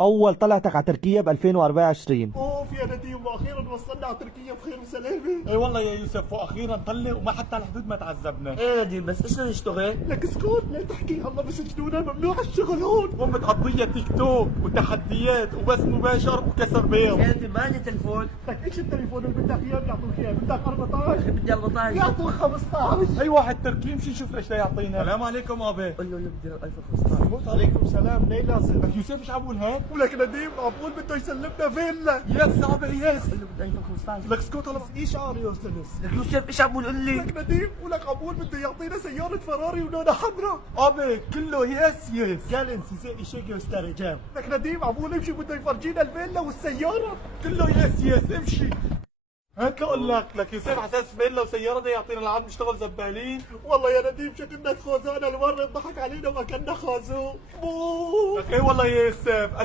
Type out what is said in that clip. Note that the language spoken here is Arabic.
اول طلعتك على تركيا ب 2024. اوف يا نديم، واخيرا وصلنا على تركيا بخير وسلامه. اي والله يا يوسف، واخيرا طلق وما حتى على الحدود ما تعذبنا. ايه نديم، بس ايش بدنا نشتغل؟ لك اسكت لا تحكي، الله بسجنونا، ممنوع الشغل هون. قمت قضية تيك توك وتحديات وبث مباشر وكسر بيض. ايه نديم، ما عندي تليفون. لك ايش التليفون اللي بدك اياه بيعطوك اياه؟ بدك 14 بدي 14. بيعطوك 15. اي واحد تركي يمشي يشوف ايش لا يعطينا. السلام عليكم ابي. قول له بدي الايفون 15. عليكم السلام، ليه لازم؟ لك يوسف ايش عبول هيك؟ ولك نديم عبول بده يسلمنا فيلا. يس ابي يس. قول له بدي ايفون 15. لك اسكت هلا. ايش يا استاذ؟ لك يوسف ايش عم بقول لي؟ لك نديم، ولك عبول بده يعطينا سيارة فراري ولونها حمراء. ابي كله يس يس. قال سي شيء يسترجع. لك نديم عبول امشي بده يفرجينا الفيلا والسيارة. كله يس يس امشي. هيك اقول لك يوسف على اساس فيلا وسياره ده يعطينا العاب نشتغل زبالين. والله يا نديم شكلنا خزانة المرة ضحك علينا وما كنا خازوق. لك اي والله يا يوسف.